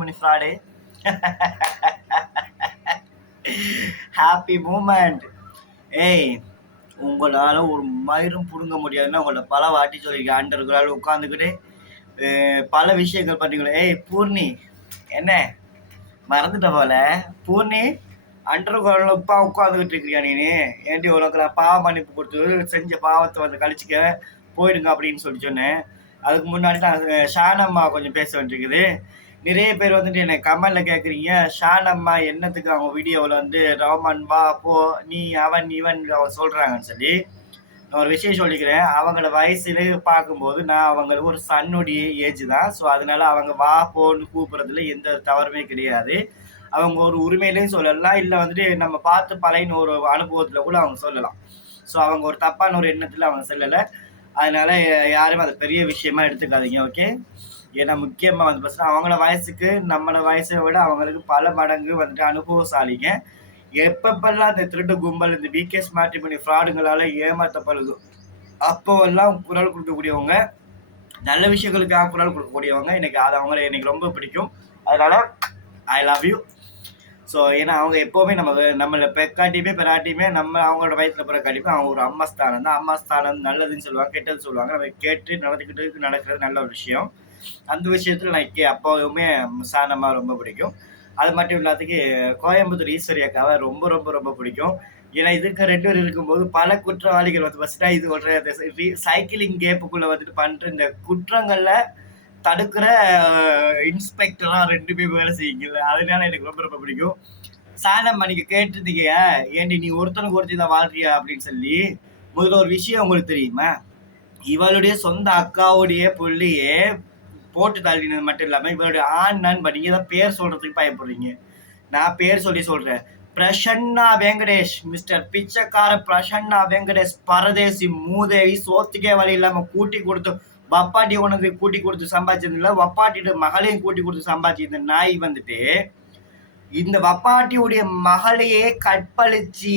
Matrimony fraud. Happy moment. ஏய், உங்களால் ஒரு மயிரும் பிடுங்க முடியாதுன்னா உங்கள்ட்ட பல வாட்டி சொல்லியிருக்கேன். ஆண்டவர்களால் உட்காந்துக்கிட்டு பல விஷயங்கள் பண்ணிக்கணும். ஏய் பூர்ணி, என்ன மறந்துட்ட போல? பூர்ணி, அண்டர்கிரவுண்டில் உட்காந்துக்கிட்டு இருக்கிறியா நீ? ஏன்டி உனக்கு நான் பாவ மன்னிப்பு கொடுத்து செஞ்ச பாவத்தை வந்து கழிச்சிக்க போயிடுங்க அப்படின்னு சொல்லி சொன்னேன். அதுக்கு முன்னாடி நான் ஷானம்மா கொஞ்சம் பேச வேண்டியிருக்குது. நிறைய பேர் வந்துட்டு என்னை கமெண்ட்ல கேட்குறீங்க, ஷானம்மா என்னத்துக்கு அவங்க வீடியோவில் வந்து ரோமன் வா போ நீ அவன் இவன் சொல்கிறாங்கன்னு சொல்லி. நான் ஒரு விஷயம் சொல்லிக்கிறேன். அவங்கள வயசுல பார்க்கும்போது நான் அவங்களுக்கு ஒரு சன்னுடைய ஏஜ் தான். ஸோ அதனால அவங்க வா போன்னு கூப்பிட்றதுல எந்த தவறுமே கிடையாது. அவங்க ஒரு உரிமையிலையும் சொல்லலாம், இல்லை வந்துட்டு நம்ம பார்த்து பழையன ஒரு அனுபவத்தில் கூட அவங்க சொல்லலாம். ஸோ அவங்க ஒரு தப்பான ஒரு எண்ணத்தில் அவங்க சொல்லலை. அதனால யாரும் அதை பெரிய விஷயமா எடுத்துக்காதீங்க, ஓகே? ஏன்னா முக்கியமாக வந்து பார்த்தீங்கன்னா அவங்கள வயசுக்கு நம்மளோட வயசை விட அவங்களுக்கு பல மடங்கு வந்துட்டு அனுபவசாலிங்க. எப்பப்பெல்லாம் இந்த திருட்டு கும்பல் இந்த பிகேஎஸ் மேட்ரிமோனி ஃப்ராடுங்களால ஏமாற்றப்படுது அப்போவெல்லாம் குரல் கொடுக்கக்கூடியவங்க, நல்ல விஷயங்களுக்காக குரல் கொடுக்கக்கூடியவங்க. எனக்கு அது அவங்கள எனக்கு ரொம்ப பிடிக்கும். அதனால ஐ லவ் யூ. ஸோ ஏன்னா அவங்க எப்போவுமே நம்மளை பெக்காட்டியுமே பெறாட்டியுமே நம்ம அவங்களோட வயசுல பிறக்காட்டியுமே அவங்க ஒரு அம்மா ஸ்தானம் தான். அம்மா ஸ்தானம் நல்லதுன்னு சொல்லுவாங்க, கெட்டது சொல்லுவாங்க. நம்ம கேட்டு நடந்துக்கிட்டு நடக்கிறது நல்ல ஒரு விஷயம். அந்த விஷயத்தில் நான் அப்போவுமே சாணமாக ரொம்ப பிடிக்கும். அது மட்டும் இல்லாததுக்கு கோயம்புத்தூர் ஈஸ்வரி அக்காவை ரொம்ப ரொம்ப ரொம்ப பிடிக்கும். ஏன்னா இதுக்கு 2 பேர் இருக்கும்போது பல குற்றவாளிகள் வந்து ஃபஸ்ட்டாக இது ஒரு சைக்கிளிங் கேப்புக்குள்ளே வந்துட்டு பண்ணுற இந்த குற்றங்களில் தடுக்கிற இன்ஸ்பெக்டராக 2 பேர் வேலை செய்யுங்கல்ல, அதனால எனக்கு ரொம்ப ரொம்ப பிடிக்கும். சாணம் நீங்க கேட்டிருந்தீங்க, ஏண்டி நீ ஒருத்தனுக்கு ஒருத்தி தான் வாழ்றியா அப்படின்னு சொல்லி. முதல்ல ஒரு விஷயம் உங்களுக்கு தெரியுமா? இவளுடைய சொந்த அக்காவுடைய புள்ளியே போட்டு தள்ளினது மட்டும் இல்லாமல் இவருடைய ஆண் நண்பன், நீங்க தான் பேர் சொல்றதுக்கு பயப்படுறீங்க. நான் பேர் சொல்லி சொல்றேன். பிரசன்னா வெங்கடேஷ், மிஸ்டர் பிச்சைக்கார பிரசன்னா வெங்கடேஷ், பரதேசி மூதேவி, சோத்துக்கே வழி இல்லாம கூட்டி கொடுத்து வப்பாட்டி உனக்கு கூட்டி கொடுத்து சம்பாதிச்சதில்ல, வப்பாட்டிட்டு மகளையும் கூட்டி கொடுத்து சம்பாதிச்ச இந்த நாய் வந்துட்டு இந்த வப்பாட்டியுடைய மகளையே கற்பழிச்சு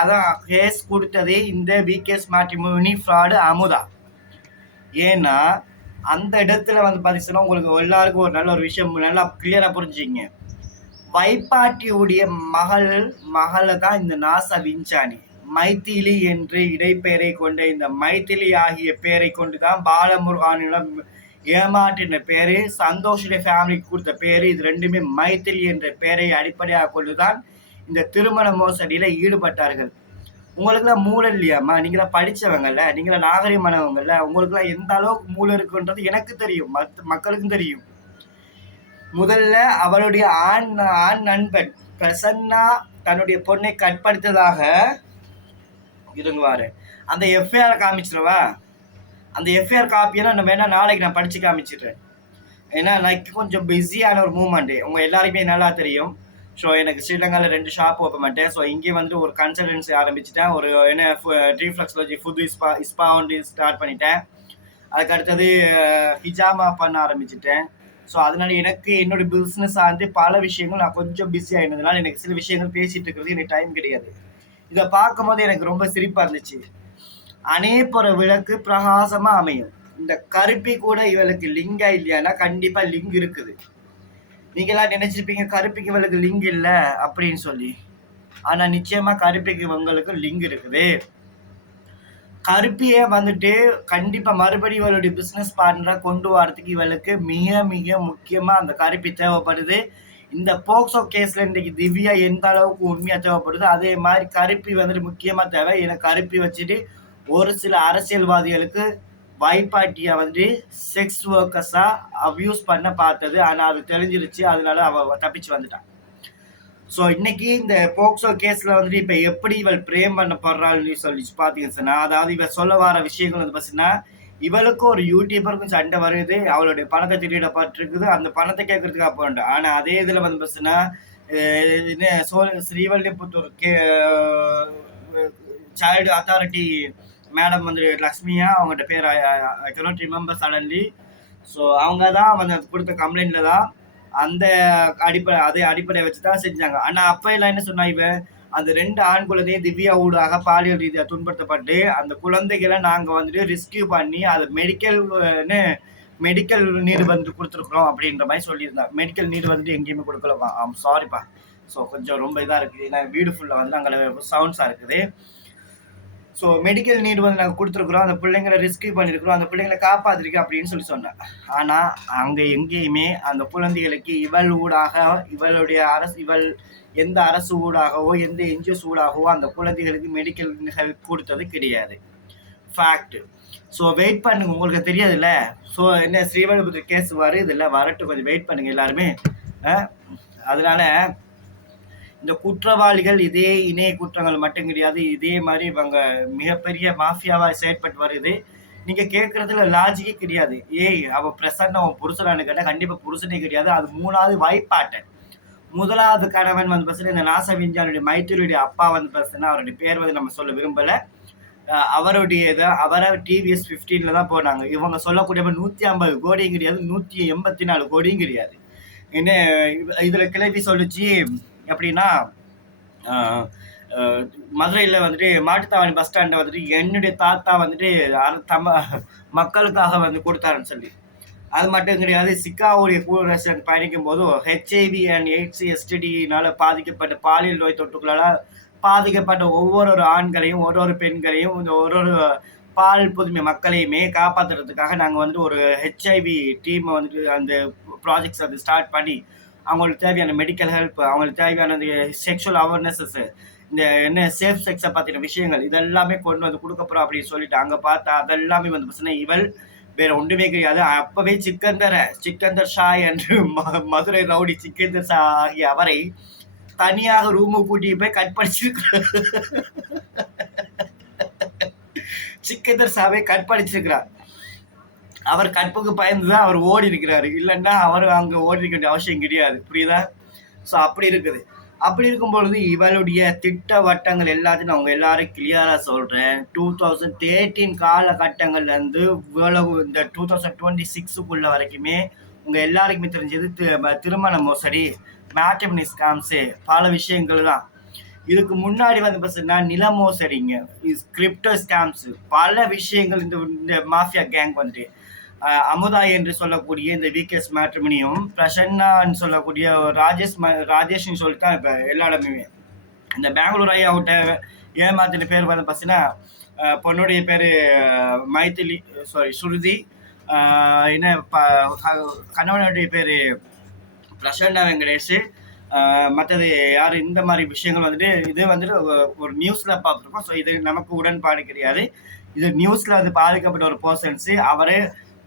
அதான் கேஸ் கொடுத்ததே இந்த பிகேஎஸ் மேட்ரிமோனி ஃப்ராடு அமுதா. ஏன்னா அந்த இடத்துல வந்து பார்த்தீங்கன்னா உங்களுக்கு எல்லாருக்கும் ஒரு நல்ல ஒரு விஷயம் நல்லா கிளியரா புரிஞ்சுங்க. வைப்பாட்டியுடைய மகளை தான் இந்த நாசா விஞ்சானி. மைத்திலி என்று இடைப்பெயரை கொண்ட இந்த மைத்திலி ஆகிய பெயரை கொண்டுதான் பாலமுருகானிடம் ஏமாற்றின பேரு, சந்தோஷுடைய ஃபேமிலிக்கு கொடுத்த பேரு, இது ரெண்டுமே மைத்திலி என்ற பெயரை அடிப்படையாக கொண்டுதான் இந்த திருமண மோசடியில ஈடுபட்டார்கள். உங்களுக்குலாம் மூளை இல்லையாம்மா? நீங்களாம் படிச்சவங்கல்ல, நீங்களாம் நாகரிகமானவங்கல்ல, உங்களுக்குலாம் எந்த அளவுக்கு மூளை இருக்குன்றது எனக்கு தெரியும், மக்களுக்கும் தெரியும். முதல்ல அவளுடைய ஆண் நண்பன் பிரசன்னா தன்னுடைய பொண்ணை கற்படுத்ததாக இருங்குவாரு. அந்த எஃப்ஐஆர் காமிச்சிருவா. அந்த எஃப்ஐஆர் காப்பியெல்லாம் நம்ம வேணா நாளைக்கு நான் படிச்சு காமிச்சிடுறேன். ஏன்னா எனக்கு கொஞ்சம் பிஸியான ஒரு மூமெண்ட் உங்க எல்லாருக்குமே நல்லா தெரியும். ஸோ எனக்கு ஸ்ரீலங்காவில் 2 ஷாப் ஓப்பன் பண்ணிட்டேன். ஸோ இங்கே வந்து ஒரு கன்சல்டன்சி ஆரம்பிச்சிட்டேன். ஒரு என்ன ரீஃப்ளெக்ஸாலஜி ஃபுட் ஸ்பா வந்து ஸ்டார்ட் பண்ணிட்டேன். அதுக்கு அடுத்தது ஹிஜாமா பண்ண ஆரம்பிச்சிட்டேன். ஸோ அதனால எனக்கு என்னோட பிஸ்னஸ் ஆண்டு பல விஷயங்கள் நான் கொஞ்சம் பிஸி ஆகினதுனால எனக்கு சில விஷயங்கள் பேசிட்டு இருக்கிறது எனக்கு டைம் கிடையாது. இதை பார்க்கும்போது எனக்கு ரொம்ப சிரிப்பா இருந்துச்சு. அநேபுர விளக்கு பிரகாசமா அமையும். இந்த கருப்பி கூட இவளுக்கு லிங்கா இல்லையானா கண்டிப்பா லிங்க் இருக்குது. நீங்களாம் நினைச்சிருப்பீங்க கருப்பிக்கு இவளுக்கு லிங்க் இல்லை அப்படின்னு சொல்லி. ஆனா நிச்சயமா கருப்பிக்கு இவங்களுக்கு லிங்க் இருக்குது. கருப்பியை வந்துட்டு கண்டிப்பா மறுபடியும் இவளுடைய பிசினஸ் பார்ட்னரா கொண்டு வரதுக்கு இவளுக்கு மிக மிக முக்கியமா அந்த கருப்பி தேவைப்படுது. இந்த போக்சோ கேஸ்ல இன்றைக்கு திவ்யா எந்த அளவுக்கு உண்மையா தேவைப்படுது, அதே மாதிரி கருப்பி வந்துட்டு முக்கியமா தேவை. ஏன்னா கருப்பி வச்சுட்டு ஒரு சில அரசியல்வாதிகளுக்கு வைப்பாட்டியா வந்து செக்ஸ் ஒர்க்கர்ஸா அபியூஸ் பண்ண பார்த்தது. ஆனா அது தெரிஞ்சிருச்சு, அதனால அவ தப்பிச்சு வந்துட்டான். ஸோ இன்னைக்கு இந்த போக்சோ கேஸ்ல வந்துட்டு இப்ப எப்படி இவள் பிரேம் பண்ணப்படுறாள்னு சொல்லி பாத்தீங்கன்னா, அதாவது இவ சொல்ல வர விஷயங்கள் வந்து பார்த்தீங்கன்னா, இவளுக்கும் ஒரு யூடியூபருக்கும் சண்டை வருது, அவளுடைய பணத்தை திருடப்பட்டிருக்குது, அந்த பணத்தை கேட்கறதுக்கு அப்போ உண்டு. ஆனா அதே இதுல வந்து பார்த்தீங்கன்னா ஸ்ரீவல்லிபுத்தூர் சைல்டு அத்தாரிட்டி மேடம் வந்து லக்ஷ்மியா, அவங்ககிட்ட பேர் I cannot remember suddenly. So அவங்க தான் வந்து கொடுத்த கம்ப்ளைண்ட்ல தான் அந்த அதே அடிப்படையை வச்சுதான் செஞ்சாங்க. ஆனா அப்ப எல்லாம் என்ன சொன்னா, இவன் அந்த 2 ஆண் குழந்தையை திவ்யா ஊடாக பாலியல் ரீதியாக துன்படுத்தப்பட்டு அந்த குழந்தைகளை நாங்க வந்துட்டு ரெஸ்கியூ பண்ணி அதை மெடிக்கல்னு மெடிக்கல் நீடு வந்து கொடுத்துருக்குறோம் அப்படின்ற மாதிரி சொல்லியிருந்தாங்க. மெடிக்கல் நீடு வந்து எங்கேயுமே கொடுக்கலப்பா. சாரிப்பா. ஸோ கொஞ்சம் ரொம்ப இதாக இருக்குது. ஏன்னா வீடு ஃபுல்லாக வந்து அங்கே சவுண்ட்ஸாக இருக்குது. ஸோ மெடிக்கல் நீடு வந்து நாங்கள் கொடுத்துருக்குறோம், அந்த பிள்ளைங்களை ரெஸ்கியூ பண்ணியிருக்கிறோம், அந்த பிள்ளைங்களை காப்பாற்றிருக்கோம் அப்படின்னு சொல்லி சொன்னேன். ஆனால் அங்கே எங்கேயுமே அந்த குழந்தைகளுக்கு இவள் ஊடாக, இவளுடைய அரசு, இவள் எந்த அரசு ஊடாகவோ எந்த என்ஜிஓஸ் ஊடாகவோ அந்த குழந்தைகளுக்கு மெடிக்கல் ஹெல்ப் கொடுத்தது கிடையாது. ஃபேக்ட். ஸோ வெயிட் பண்ணுங்க, உங்களுக்கு தெரியாதுல்ல. ஸோ என்ன ஸ்ரீவல்லிபுத்தூர் கேஸ் வருது இல்லை, வரட்டும், கொஞ்சம் வெயிட் பண்ணுங்க எல்லாருமே. அதனால இந்த குற்றவாளிகள் இதே இணைய குற்றங்கள் மட்டும் கிடையாது, இதே மாதிரி இவங்க மிகப்பெரிய மாஃபியாவாக செயற்பட்டு வருது. நீங்க கேட்கறதுல லாஜிக்கே கிடையாது. ஏய் அவ பிரசன்ன அவன் புருஷனானு கேட்டால் கண்டிப்பா புருஷனே கிடையாது. அது 3வது வைப்பாட்டன். 1வது கணவன் வந்து பார்த்தீங்கன்னா இந்த நாச விஞ்ஞானுடைய மைத்திரியுடைய அப்பா வந்து பார்த்தீங்கன்னா அவருடைய பேர் வந்து நம்ம சொல்ல விரும்பல. அவரை டிவிஎஸ் 15ல தான் போனாங்க. இவங்க சொல்லக்கூடிய 150 கோடியும் கிடையாது, 184 கோடியும் கிடையாது. என்ன இதுல கிளவி சொல்லிச்சு எப்படின்னா, மதுரையில் வந்துட்டு மாட்டுத்தாவணி பஸ் ஸ்டாண்டை வந்துட்டு என்னுடைய தாத்தா வந்துட்டு மக்களுக்காக வந்து கொடுத்தாருன்னு சொல்லி. அது மட்டும் கிடையாது, சிக்காவுடைய கூட பயணிக்கும் போதும் ஹெச்ஐவி அண்ட் எய்ட்ஸ் எஸ்டிடினால பாதிக்கப்பட்ட பாலியல் நோய் தொற்றுகளால் பாதிக்கப்பட்ட ஒவ்வொரு ஆண்களையும் ஒரு பெண்களையும் இந்த ஒரு பால் புதுமை மக்களையுமே காப்பாற்றுறதுக்காக நாங்கள் வந்துட்டு ஒரு ஹெச்ஐவி டீமை வந்துட்டு அந்த ப்ராஜெக்ட்ஸ் வந்து ஸ்டார்ட் பண்ணி அவங்களுக்கு தேவையான மெடிக்கல் ஹெல்ப், அவங்களுக்கு தேவையான இந்த செக்ஷுவல் அவேர்னஸஸ், இந்த என்ன சேஃப் செக்ஸை பற்றின விஷயங்கள் இதெல்லாமே கொண்டு வந்து கொடுக்க போகிறோம் அப்படின்னு சொல்லிட்டு அங்கே பார்த்தா அதெல்லாமே வந்து பார்த்தீங்கன்னா இவள் வேற ஒன்றுமே கிடையாது. அப்பவே சிக்கந்தர் ஷா என்று மதுரை ரவுடி சிக்கந்தர் ஷா ஆகிய அவரை தனியாக ரூமு கூட்டி போய் கட் படிச்சிருக்கிறார். சிக்கந்தர் ஷாவை கட் படிச்சிருக்கிறார். அவர் கற்புக்கு பயந்துதான் அவர் ஓடி இருக்கிறாரு. இல்லைன்னா அவர் அங்கே ஓடி இருக்க வேண்டிய அவசியம் கிடையாது. புரியுதா? ஸோ அப்படி இருக்குது. அப்படி இருக்கும் பொழுது இவளுடைய திட்டவட்டங்கள் எல்லாத்தையும் நான் அவங்க எல்லாரும் கிளியராக சொல்கிறேன். 2013 காலகட்டங்கள்லேருந்து இவ்வளவு இந்த 2026க்குள்ள வரைக்குமே உங்கள் எல்லாருக்குமே தெரிஞ்சது திருமண மோசடி, மேட்ரிமனி ஸ்காம்ஸு, பல விஷயங்கள் தான். இதுக்கு முன்னாடி வந்து பார்த்தீங்கன்னா நில மோசடிங்க, கிரிப்டோ ஸ்காம்ஸு, பல விஷயங்கள் இந்த மாஃபியா கேங் வந்துட்டு அமுதா என்று சொல்லக்கூடிய இந்த விகேஎஸ் மேட்ரிமனியும் பிரசன்னான்னு சொல்லக்கூடிய ராஜேஷ்னு சொல்லிட்டு இப்போ எல்லா இடமே இந்த பெங்களூர் ஐயாவிட்ட ஏமாத்தின பேர் வந்து பார்த்தீங்கன்னா பொண்ணுடைய பேர் மைத்திலி ஸ்ருதி, என்ன கணவனுடைய பேர் பிரசன்னா வெங்கடேஷ், மற்றது யார், இந்த மாதிரி விஷயங்கள் வந்துட்டு இது வந்துட்டு ஒரு நியூஸில் பார்த்துருக்கோம். ஸோ இது நமக்கு உடன்பாடு கிடையாது. இது நியூஸில் வந்து பாதிக்கப்பட்ட ஒரு பர்சன்ஸு. அவர்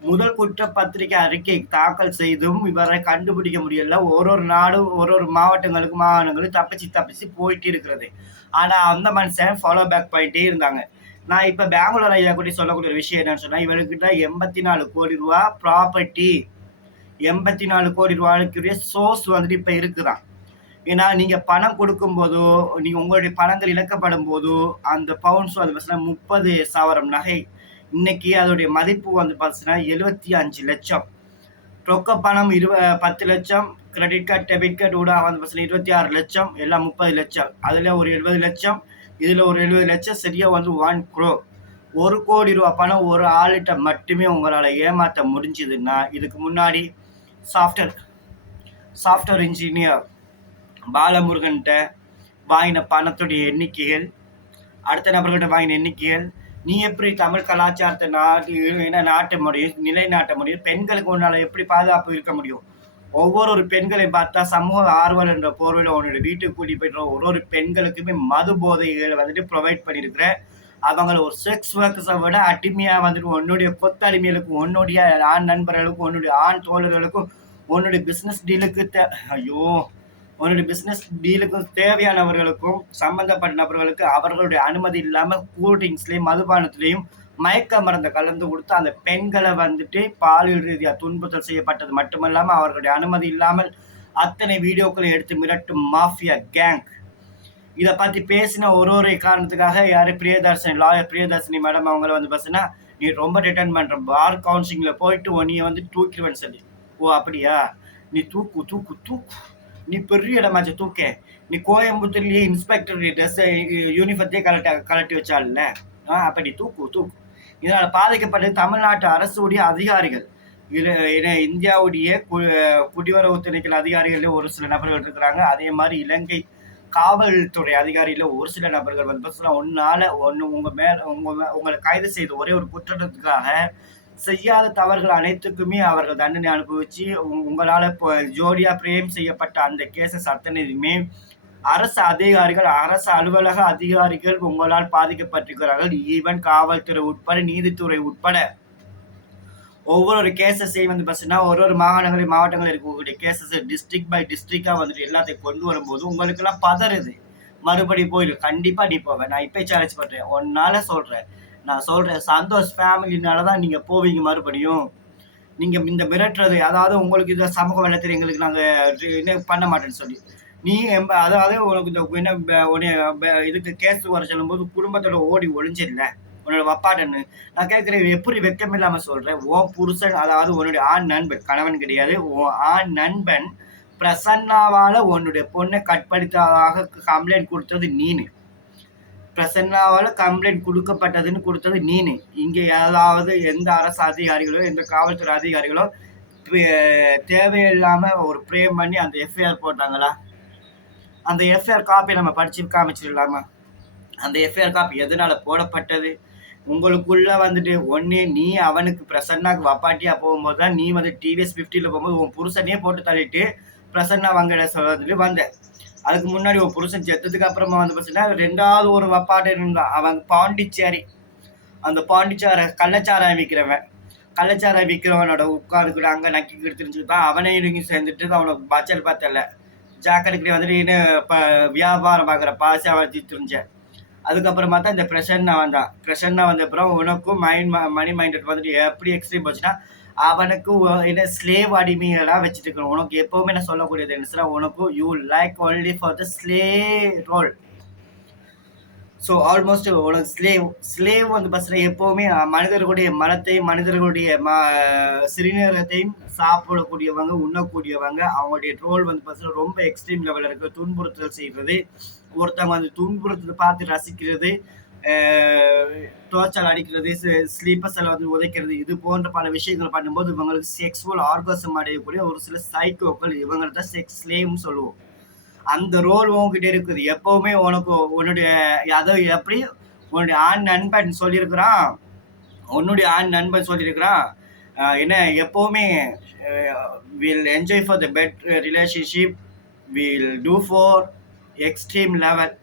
முதல் குற்றப்பத்திரிகை அறிக்கை தாக்கல் செய்தும் இவரை கண்டுபிடிக்க முடியல. ஒரு நாடும் ஒரு மாவட்டங்களுக்கும் தப்பிச்சு போயிட்டு இருக்கிறது. ஆனால் அந்த மனுஷன் ஃபாலோ பேக் பண்ணிட்டே இருந்தாங்க. நான் இப்போ பெங்களூர் ஐயா கூட சொல்லக்கூடிய ஒரு விஷயம் என்னன்னு சொன்னால், இவர்கிட்ட 84 கோடி ரூபா ப்ராப்பர்ட்டி, 84 கோடி ரூபாய்க்குரிய சோர்ஸ் வந்துட்டு இப்போ இருக்குதான். ஏன்னா நீங்கள் பணம் கொடுக்கும்போதோ, நீங்கள் உங்களுடைய பணங்கள் இழக்கப்படும் போதோ அந்த பவுன்ஸ் வந்து பார்த்தீங்கன்னா 30,000 நகை, இன்னைக்கு அதோடைய மதிப்பு வந்து பார்த்தீங்கன்னா 75 லட்சம். ரொக்க பணம் 10 லட்சம், கிரெடிட் கார்டு டெபிட் கார்டு ஊடாக வந்து பார்த்தீங்கன்னா 26 லட்சம், எல்லாம் 30 லட்சம். அதில் ஒரு 70 லட்சம், இதில் ஒரு 70 லட்சம், சரியாக வந்து 1 crore. 1 கோடி ரூபா பணம் ஒரு ஆளுகிட்ட மட்டுமே உங்களால் ஏமாற்ற முடிஞ்சதுன்னா, இதுக்கு முன்னாடி சாஃப்ட்வேர் இன்ஜினியர் பாலமுருகன்கிட்ட வாங்கின பணத்துடைய எண்ணிக்கைகள், அடுத்த நபர்கள்ட்ட வாங்கின எண்ணிக்கைகள், நீ எப்படி தமிழ் கலாச்சாரத்தை நாட்ட முடியும், நிலைநாட்ட முடியும், பெண்களுக்கு உன்னால் எப்படி பாதுகாப்பு இருக்க முடியும்? ஒவ்வொரு பெண்களையும் பார்த்தா சமூக ஆர்வல் என்ற போர்வையில் உன்னோட வீட்டுக்கு கூட்டி போய்ட்டு ஒரு பெண்களுக்குமே மது போதைகளை வந்துட்டு ப்ரொவைட் பண்ணியிருக்கிற, அவங்கள ஒரு செக்ஸ் ஒர்க்கர்ஸை விட அடிமையாக வந்துட்டு உன்னுடைய கொத்தடிமைகளுக்கும், உன்னுடைய ஆண் நண்பர்களுக்கும், உன்னுடைய ஆண் தோழர்களுக்கும், உன்னுடைய பிஸ்னஸ் டீலுக்கும் தேவையானவர்களுக்கும் சம்பந்தப்பட்ட நபர்களுக்கு அவர்களுடைய அனுமதி இல்லாமல் கூல்ட்ரிங்க்ஸ்லையும் மதுபானத்திலையும் மயக்க மருந்தை கலந்து கொடுத்து அந்த பெண்களை வந்துட்டு பாலியல் ரீதியாக துன்புறுத்தல் செய்யப்பட்டது மட்டுமல்லாமல் அவர்களுடைய அனுமதி இல்லாமல் அத்தனை வீடியோக்களை எடுத்து மிரட்டும் மாஃபியா கேங். இதை பற்றி பேசின ஒரு காரணத்துக்காக யார் லாயர் பிரியதர்ஷினி மேடம் அவங்கள வந்து பார்த்தீங்கன்னா, நீ ரொம்ப ரிட்டர்ன் பண்ணுற பார் கவுன்சிலிங்கில் போயிட்டு நீ வந்து தூக்கிடுவேன்னு சொல்லி. ஓ அப்படியா, நீ தூக்கு நீ பெரிய இடமாச்சு தூக்க. நீ கோயம்புத்தூர்லேயே இன்ஸ்பெக்டர் ட்ரெஸ் யூனிஃபார்த்தையே கலட்டி வச்சால, அப்போ நீ தூக்கு. இதனால் பாதிக்கப்பட்டது தமிழ்நாட்டு அரசுடைய அதிகாரிகள். இந்தியாவுடைய குடியுறவு திணைக்கள அதிகாரிகளில் ஒரு சில நபர்கள் இருக்கிறாங்க. அதே மாதிரி இலங்கை காவல்துறை அதிகாரியில் ஒரு சில நபர்கள் வந்து உங்களை கைது செய்த ஒரே ஒரு குற்றத்துக்காக செய்யாத தவறுகள் அனைத்துக்குமே அவர்கள் தண்டனை அனுபவிச்சு உங்களால் இப்போ ஜோடியா பிரேம் செய்யப்பட்ட அந்த கேசஸ் அத்தனையுமே அரசு அதிகாரிகள், அரசு அலுவலக அதிகாரிகள் உங்களால் பாதிக்கப்பட்டிருக்கிறார்கள். ஈவன் காவல்துறை உட்பட, நீதித்துறை உட்பட ஒவ்வொரு கேசஸையும் வந்து பார்த்தீங்கன்னா ஒரு மாவட்டங்களில் இருக்கக்கூடிய கேசஸ் டிஸ்ட்ரிக்ட் பை டிஸ்ட்ரிக்டா வந்துட்டு எல்லாத்தையும் கொண்டு வரும்போது உங்களுக்கெல்லாம் பதறுது. மறுபடி போயிடும். கண்டிப்பா நீ போவேன். நான் இப்போ சேலஞ்ச் பண்றேன். ஒன்னால சொல்றேன். நான் சொல்றேன், சந்தோஷ் ஃபேமிலினால தான் நீங்க போவீங்க மறுபடியும். நீங்க இந்த மிரட்டுறது, அதாவது உங்களுக்கு இதை சமூக வலைத்தளம் எங்களுக்கு நாங்கள் பண்ண மாட்டேன்னு சொல்லி நீ அதாவது உனக்கு இந்த என்ன இதுக்கு கேஸ் வர சொல்லும்போது குடும்பத்தோட ஓடி ஒளிஞ்சிடல உன்னோட வப்பாட்டன்னு. நான் கேட்குறேன், எப்படி வெக்கம் இல்லாமல் சொல்கிறேன்? உன் புருஷன், அதாவது உன்னுடைய ஆண் நண்பன், கணவன் கிடையாது, உன் ஆண் நண்பன் பிரசன்னாவால் உன்னுடைய பொண்ணை கற்பழித்ததாக கம்ப்ளைண்ட் கொடுத்தது நீனு. பிரசன்னாவால் கம்ப்ளைண்ட் கொடுக்கப்பட்டதுன்னு கொடுத்தது நீனு. இங்கே ஏதாவது எந்த அரசு அதிகாரிகளோ எந்த காவல்துறை அதிகாரிகளோ தேவையில்லாமல் ஒரு பிரேம் பண்ணி அந்த எஃப்ஐஆர் போட்டாங்களா? அந்த எஃப்ஐஆர் காப்பி நம்ம படிச்சு காமிச்சிடலாமா? அந்த எஃப்ஐஆர் காப்பி எதனால போடப்பட்டது? உங்களுக்குள்ள வந்துட்டு ஒன்னே நீ அவனுக்கு பிரசன்னாக்கு வப்பாட்டியா போகும்போது தான் நீ வந்து டிவிஎஸ் 50ல போகும்போது உன் புருஷனே போட்டு தள்ளிட்டு பிரசன்னா வங்கட சொல்றதுல வந்த. அதுக்கு முன்னாடி உன் புருஷன் செத்ததுக்கு அப்புறமா வந்து பார்த்தீங்கன்னா 2வது ஒரு வப்பாட்டை இருந்தான். அவன் பாண்டிச்சேரி, அந்த பாண்டிச்சார கள்ளச்சாராயம் விற்கிறவன், கள்ளச்சாராயம் விற்கிறவனோட உட்காந்துக்கிட்டு அங்கே நக்கிக்கிட்டு தெரிஞ்சுட்டு தான் அவனே இறங்கி சேர்ந்துட்டு அவனை பச்சல் பார்த்தல ஜாக்கெட்டுக்கு வந்துட்டு இப்போ வியாபாரம் பார்க்குற பாசி வச்சு தெரிஞ்சேன். அதுக்கப்புறமா தான் இந்த பிரசன்னா வந்தான். பிரசன்னா வந்த அப்புறம் உனக்கும் மணி மைண்டட் வந்துட்டு எப்படி எக்ஸ்ட்ரீம் போச்சுன்னா, அவனுக்கு என்ன ஸ்லேவ் அடிமைகளாக வச்சுட்டு இருக்கணும். உனக்கு எப்போவுமே நான் சொல்லக்கூடியது என்ன, உனக்கும் you like only for the slave role. So almost உனக்கு ஸ்லேவ் வந்து பார்த்தீங்கன்னா எப்போவுமே மனிதர்களுடைய மனத்தையும் மனிதர்களுடைய சிறுநீரகத்தையும் சாப்பிடக்கூடியவங்க, உண்ணக்கூடியவங்க. அவங்களுடைய ரோல் வந்து பார்த்தீங்கன்னா ரொம்ப எக்ஸ்ட்ரீம் லெவலில் இருக்குது. துன்புறுத்தல் செய்கிறது, ஒருத்தவங்க வந்து துன்புறுத்தலை பார்த்து ரசிக்கிறது, டோர்ச்சர் அடிக்கிறது, ஸ்லீப்பர்ஸில் வந்து உதைக்கிறது, இது போன்ற பல விஷயங்கள் பண்ணும்போது இவங்களுக்கு செக்ஸுவல் ஆர்காசம் அடையக்கூடிய ஒரு சில சைக்கோக்கள், இவங்களை தான் செக்ஸ் ஸ்லேவ்னு சொல்லுவோம். அந்த ரோல் உங்ககிட்ட இருக்குது. எப்பவுமே உனக்கு உன்னுடைய அதாவது எப்படி உன்னுடைய ஆண் நண்பன் சொல்லியிருக்கிறான், என்ன எப்பவுமே will enjoy for the bed relationship, will do for extreme level.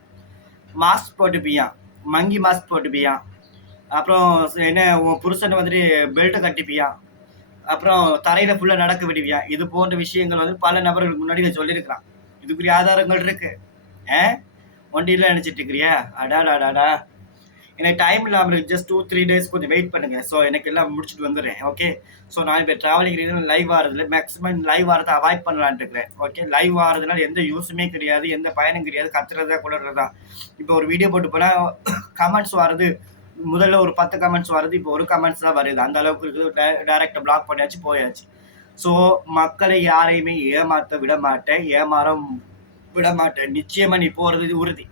Mask போட்டுப்பியான், மங்கி மாஸ்க் போட்டுப்பியான். அப்புறம் என்ன உன் புருஷனை வந்துட்டு பெல்ட்டை கட்டிப்பியான். அப்புறம் தரையில் ஃபுல்லாக நடக்க விடுவியான். இது போன்ற விஷயங்கள் வந்து பல நபர்களுக்கு முன்னாடி சொல்லியிருக்கிறான். இதுக்குரிய ஆதாரங்கள் இருக்கு. ஒண்டியில் நினச்சிட்டு இருக்கிறியா? அடாடாடாடா, எனக்கு டைம் இல்லாமல் இருக்கு. ஜஸ்ட் 2-3 டேஸ் கொஞ்சம் வெயிட் பண்ணுங்க. ஸோ எனக்கு எல்லாம் முடிச்சுட்டு வந்துடுறேன். ஓகே. ஸோ நான் இப்போ ட்ராவலிங் ரீசன் லைவ் ஆகிறதுல மேக்ஸிமம் லைவ் ஆகிறத அவாய்ட் பண்ணலான்ட்டு இருக்கிறேன். ஓகே. லைவ் ஆகிறதுனால எந்த யூஸுமே கிடையாது, எந்த பயனும் கிடையாது. கத்துறதா குளறதா. இப்போ ஒரு வீடியோ போட்டு போனால் கமெண்ட்ஸ் வர்றது, முதல்ல ஒரு 10 கமெண்ட்ஸ் வருது, இப்போ ஒரு கமெண்ட்ஸ் தான் வருது. அந்த அளவுக்கு இருக்குது. டைரக்டாக பிளாக் பண்ணியாச்சு, போயாச்சு. ஸோ மக்களை யாரையுமே ஏமாற்ற விட மாட்டேன், ஏமாற விட மாட்டேன். நிச்சயமா நீ போறது உறுதி.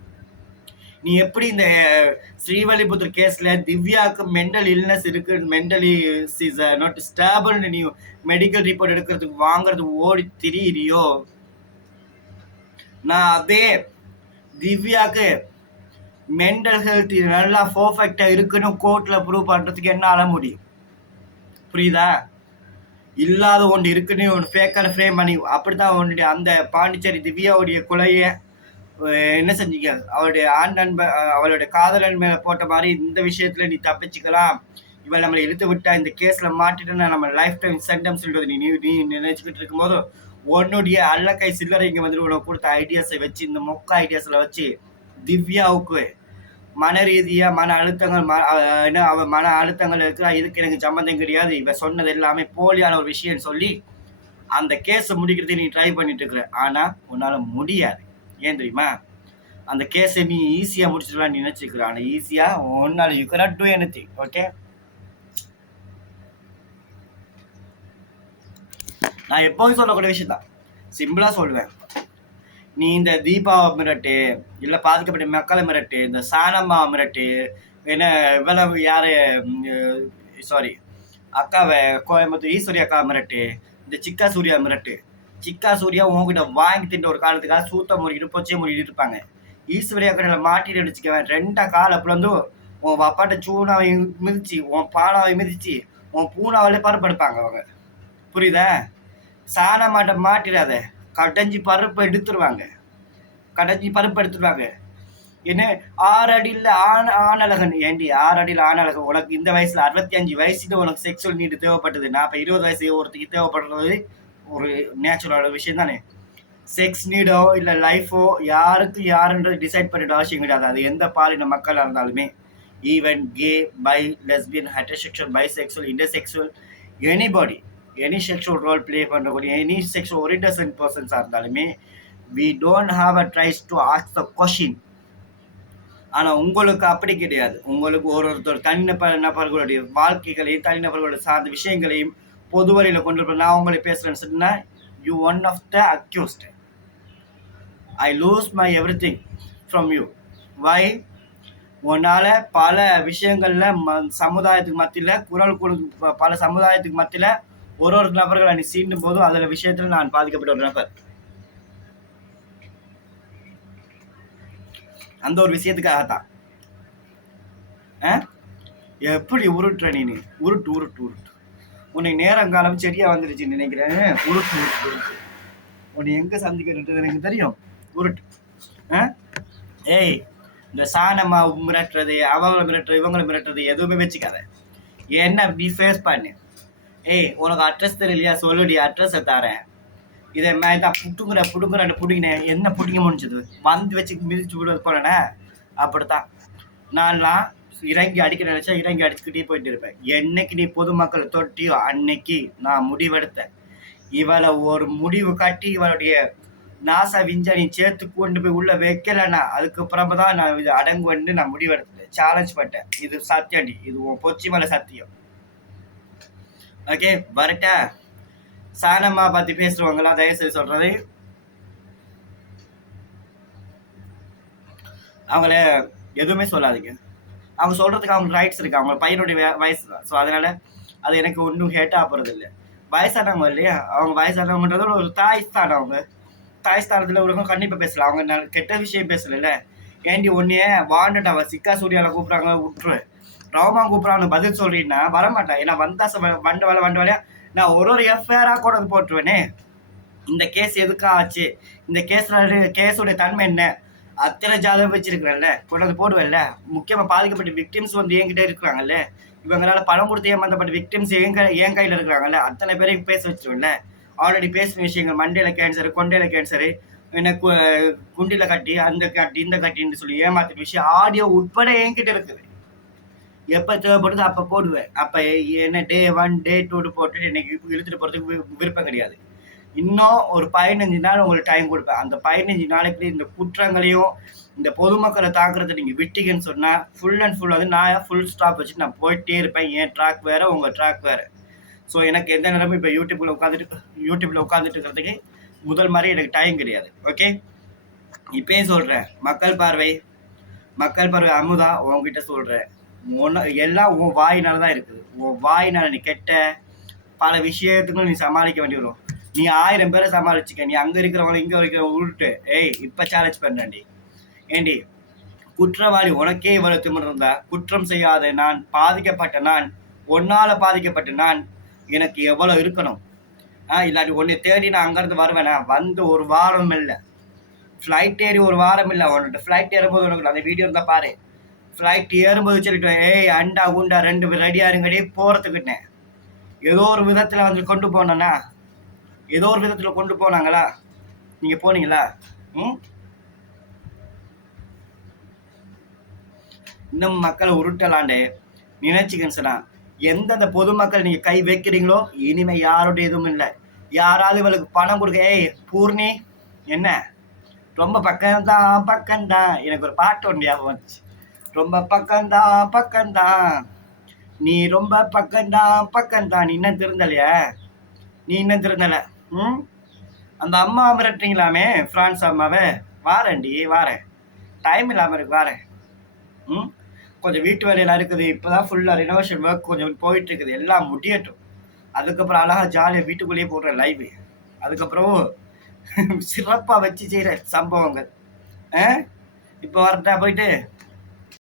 நீ எப்படி இந்த ஸ்ரீவல்லிபுத்தூர் கேஸ்ல திவ்யாவுக்கு மென்டல் இல்னஸ் இருக்கு, மென்டலி இஸ் நாட் ஸ்டேபிள், நீ மெடிக்கல் ரிப்போர்ட் எடுக்கிறதுக்கு வாங்குறதுக்கு ஓடி திரியிறியோ, நான் அதே திவ்யாவுக்கு மென்டல் ஹெல்த் நல்லா பர்ஃபெக்டா இருக்குன்னு கோர்ட்ல ப்ரூவ் பண்றதுக்கு என்னால முடியும். புரியுதா? இல்லாத ஒன்று இருக்குன்னு ஒன்று ஃபேக்கான ஃப்ரேம் பண்ணி அப்படித்தான் ஒன்றுடைய அந்த பாண்டிச்சேரி திவ்யாவுடைய கொலையை என்ன செஞ்சீங்க? அவளுடைய ஆண் நண்பன், அவளுடைய காதலன் மேலே போட்ட மாதிரி இந்த விஷயத்துல நீ தப்பிச்சுக்கலாம், இவள் நம்மளை இழுத்து விட்டா, இந்த கேஸ்ல மாட்டிட்டு நம்ம லைஃப் டைம் சென்டென்ஸ் சொல்றது நீ நினைச்சுக்கிட்டு இருக்கும்போது உன்னுடைய அல்லக்கை சில்லறை இங்கே வந்துட்டு உனக்கு கொடுத்த ஐடியாஸை வச்சு, இந்த மொக்க ஐடியாஸில் வச்சு திவ்யாவுக்கு மன ரீதியா மன அழுத்தங்கள் அவ மன அழுத்தங்கள் இருக்கிறா, இதுக்கு எனக்கு சம்மந்தம் கிடையாது, இவ சொன்னது எல்லாமே போலியான ஒரு விஷயம் சொல்லி அந்த கேஸை முடிக்கிறதுக்கு நீ ட்ரை பண்ணிட்டு இருக்கிற. ஆனா உன்னால முடியாது. ஏன் தெரியுமா? அந்த கேஸை நீ ஈஸியா முடிச்சிடலாம் நினைச்சுக்கிற. ஆனா ஈஸியா உன்னால you cannot do anything. Okay. நான் எப்பவும் சொல்லக்கூடிய விஷயம் தான், சிம்பிளா சொல்லுவேன். நீ இந்த தீபாவை மிரட்டு, இல்லை பாதிக்கப்பட்ட மக்களை மிரட்டு, இந்த சாணம்மா மிரட்டு, என்ன இவ்வளவு யாரு சாரி அக்காவை கோயம்புத்தூர் ஈஸ்வரி அக்கா மிரட்டு, இந்த சிக்கா சூர்யா மிரட்டு. சிக்கா சூர்யா உங்ககிட்ட வாங்கி தின்ற ஒரு காலத்துக்காக சூத்த முறிக்கிட்டு பொச்சை முறிக்கிட்டு இருப்பாங்க. ஈஸ்வரி அக்கா மாட்டிட்டு அடிச்சுக்குவேன் 2 காலை பிளந்து உன் அப்பாட்ட சூனாவை மிதிச்சு, உன் பானாவை மிதிச்சு, உன் பூனாவிலே பருப்படுப்பாங்க அவங்க. புரியுதா? சாண மாட்டை மாட்டிடாத, கடைஞ்சி பருப்பு எடுத்துருவாங்க. கடைஞ்சி பருப்பு எடுத்துருவாங்க. என்ன 6 அடியில் ஆணழகன் ஏண்டி 6 அடியில் ஆணழகன்? உனக்கு இந்த வயசுல 65 வயசுல உனக்கு செக்ஷுவல் நீடு தேவைப்பட்டது. நான் இப்போ 20 வயசு ஒருத்தருக்கு தேவைப்படுறது ஒரு நேச்சுரலான விஷயம் தானே. செக்ஸ் நீடோ இல்லை லைஃபோ யாருக்கு யாருன்றது டிசைட் பண்ணிட அவசியம் கிடையாது. அது எந்த பாலின மக்களாக இருந்தாலுமே, even gay, bi, lesbian, heterosexual, bisexual, intersexual, anybody, any sexual role play பண்ணுறக்கூடிய எனி செக்ஷுவல் ஓரியன்டேஷன் பர்சன்ஸாக இருந்தாலுமே, we don't have a tries to ask the question. ஆனால் உங்களுக்கு அப்படி கிடையாது. உங்களுக்கு ஒருத்தர் தனிநபர்களுடைய வாழ்க்கைகளையும் தனிநபர்களோட சார்ந்த விஷயங்களையும் பொது வழியில் கொண்டு போய் நான் உங்களை பேசுகிறேன்னு சொன்னால், you one of the accused. I lose my everything from you. Why? உன்னால் பல விஷயங்களில் சமுதாயத்துக்கு மத்தியில் குரல் கொடு பல சமுதாயத்துக்கு மத்தியில் ஒரு நபர்களை நீ சீண்டும் போதும் அதில் விஷயத்தில் நான் பாதிக்கப்பட்ட ஒரு நபர். அந்த ஒரு விஷயத்துக்காகத்தான். எப்படி உருட்டுற நீ? உருட்டு உருட்டு உருட்டு. உன்னை நேரங்காலம் சரியா வந்துருச்சுன்னு நினைக்கிறேன். உருட்டு உருட்டு உருட்டு. உன்னை எங்க சந்திக்கிறது எனக்கு தெரியும். உருட்டு. ஏய், இந்த சாணமா மிரட்டுறது, அவங்களை மிரட்டுறது, இவங்களை மிரட்டுறது எதுவுமே வச்சுக்காத. என்ன நீ ஃபேஸ் பண்ணு. ஏய், உனக்கு அட்ரஸ் தெரியலையா? சொல்லுடி, அட்ரஸை தரேன். இதை தான் புடுங்குறான்னு புடிங்கினேன். என்ன புடிங்க முடிஞ்சது? வந்து வச்சு மிதிச்சு விடுறது போனேன்னா அப்படித்தான். நான்லாம் இறங்கி அடிக்க நினைச்சா இறங்கி அடிச்சுக்கிட்டே போயிட்டு இருப்பேன். என்னைக்கு நீ பொதுமக்களை தொட்டியோ அன்னைக்கு நான் முடிவெடுத்தேன். இவளை ஒரு முடிவு கட்டி இவளுடைய நாசா விஞ்சனை சேர்த்து கொண்டு போய் உள்ள வைக்கலன்னா அதுக்கப்புறமா தான் நான் இது அடங்குவேன்னு நான் முடிவெடுத்தேன். சேலஞ்ச் பண்ணிட்டேன். இது சத்தியண்டி, இது உன் பொச்சி மேல சத்தியம். ஓகே, வரட்டா? சாணம்மா பத்தி பேசுறவங்களா தயவுசெய்து சொல்றது, அவங்கள எதுவுமே சொல்லாதீங்க. அவங்க சொல்றதுக்கு அவங்க ரைட்ஸ் இருக்கு. அவங்க பையனுடைய வயசு தான். ஸோ அதனால அது எனக்கு ஒன்றும் ஹேட்டா போறது இல்லை. வயசானவங்க இல்லையா, அவங்க வயசானவங்கன்றது ஒரு தாய் ஸ்தானம். அவங்க தாய் ஸ்தானத்துல உலகம் கண்டிப்பா பேசலாம். அவங்க கெட்ட விஷயம் பேசல. ஏண்டி ஒன்னையே வாண்டுட்டு அவன் சிக்கா சூர்யால கூப்பிடுறாங்க விட்டுரு, ரோமா கூப்பிடுறாங்க பதில் சொல்றீன்னா வரமாட்டேன். ஏன்னா வந்தா வண்ட வேலையா நான் ஒரு எஃப்ஐஆரா கூட போட்டுருவேனே. இந்த கேஸ் எதுக்கா ஆச்சு, இந்த கேஸோடைய தன்மை என்ன, அத்தனை ஜாதகம் வச்சிருக்கிறேன்ல, கொண்டு போடுவேன்ல. முக்கியமா பாதிக்கப்பட்ட விக்டிம்ஸ் வந்து என்கிட்ட இருக்கிறாங்கல்ல, இவங்களால பணம் கொடுத்து ஏமாந்தப்பட்ட விக்டிம்ஸ் என் கையில இருக்கிறாங்கல்ல, அத்தனை பேரையும் பேச வச்சிருவேன்ல. ஆல்ரெடி பேசின விஷயங்கள், மண்டையில கேன்சரு, கொண்டையில கேன்சரு, என்ன குண்டில கட்டி அந்த கட்டி இந்த கட்டின்னு சொல்லி ஏமாத்தின விஷயம் ஆடியோ உட்பட என்கிட்ட இருக்குது. எப்போ தேவைப்படுது அப்போ போடுவேன். அப்போ என்ன டே 1 டே 2 போட்டு இன்னைக்கு இழுத்துட்டு போகிறதுக்கு விருப்பம் கிடையாது. இன்னும் ஒரு 15 நாள் உங்களுக்கு டைம் கொடுப்பேன். அந்த 15 நாளைக்கு இந்த குற்றங்களையும் இந்த பொதுமக்களை தாக்குறதை நீங்கள் விட்டீங்கன்னு சொன்னால் ஃபுல் அண்ட் ஃபுல் அது நான் ஃபுல் ஸ்டாப் வச்சு நான் போயிட்டே இருப்பேன். என் ட்ராக் வேறு, உங்கள் ட்ராக் வேறு. ஸோ எனக்கு எந்த நேரமும் இப்போ யூடியூப்பில் உட்காந்துட்டு இருக்கிறதுக்கு முதல் மாதிரி எனக்கு டைம் கிடையாது. ஓகே, இப்பயும் சொல்கிறேன், மக்கள் பார்வை அமுதா உங்ககிட்ட சொல்கிறேன். எல்லாம் உன் வாயினால தான் இருக்குது. உன் வாயினால நீ கெட்ட பல விஷயத்துக்கும் நீ சமாளிக்க வேண்டி வரும். நீ 1000 பேரை சமாளிச்சுக்க. நீ அங்கே இருக்கிறவங்க இங்கே இருக்கிறவங்க உருட்டு. ஏய், இப்போ சேலஞ்ச் பண்ணாண்டி. ஏண்டி குற்றவாளி உனக்கே இவ்வளவு திமிர் இருந்தா, குற்றம் செய்யாத நான், பாதிக்கப்பட்ட நான், ஒன்னால பாதிக்கப்பட்ட நான், எனக்கு எவ்வளவு இருக்கணும்? இல்லாட்டி உன்னை தேடி நான் அங்கிருந்து வருவேனா? வந்து ஒரு வாரம் இல்லை, ஃப்ளைட் ஏறி ஒரு வாரம் இல்லை. உன்கிட்ட ஃப்ளைட் ஏறும்போது உனக்கு அந்த வீடியோ இருந்தா பாரு. ஃப்ளைட் ஏறும்போது சொல்லிட்டேன், ஏய் அண்டா குண்டா 2 பேர் ரெடியா இருங்கடி போறதுக்குன்னேன். ஏதோ ஒரு விதத்துல வந்து கொண்டு போனா, ஏதோ ஒரு விதத்துல கொண்டு போனாங்களா? நீங்க போனீங்களா? இன்னும் மக்களை உருட்டலாண்டே நினைச்சுக்கன்னு சொன்னா, எந்தெந்த பொதுமக்கள் நீங்க கை வைக்கிறீங்களோ இனிமே யாருடைய எதுவும் இல்லை. யாராவது இவளுக்கு பணம் கொடுக்க, ஏய் பூர்ணி என்ன ரொம்ப பக்கம்தான். எனக்கு ஒரு பாட்டு ஒன்று ஞாபகம் வந்துச்சு. ரொம்ப பக்கம்தான் நீ, ரொம்ப பக்கம்தான் நீ இன்னும் திருந்தல. அந்த அம்மா மிரட்டுறீங்களாமே, பிரான்ஸ் அம்மாவை, வாரேன் டைம் இல்லாம இருக்கு, வாரேன். கொஞ்சம் வீட்டு வேலையெல்லாம் இருக்குது. இப்பதான் ஃபுல்லா ரினோவேஷன் ஒர்க் கொஞ்சம் போயிட்டு இருக்குது. எல்லாம் முடியட்டும். அதுக்கப்புறம் அழகா ஜாலியா வீட்டுக்குள்ளேயே போடுறேன் லைவ். அதுக்கப்புறம் சிறப்பா வச்சு செய்ற சம்பவங்கள். இப்ப வரட்டா போயிட்டு?